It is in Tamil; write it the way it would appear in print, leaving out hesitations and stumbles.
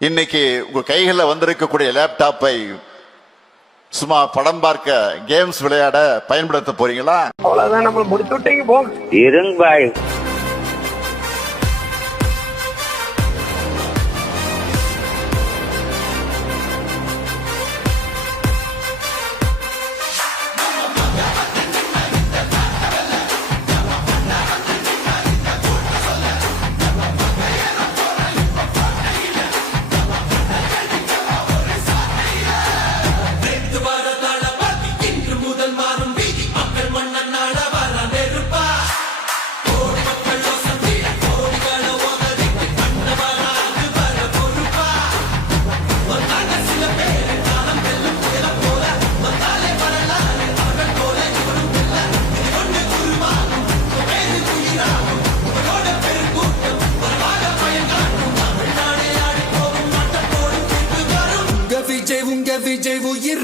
இன்னைக்கு உங்க கைகளில் வந்திருக்கக்கூடிய லேப்டாப்பை சும்மா படம் பார்க்க, கேம்ஸ் விளையாட பயன்படுத்த போறீங்களா? அவ்வளவுதான், நம்ம முடிச்சு விட்டீங்க போங்க. இருங்க பாய். உங்க விஜய் உயிர்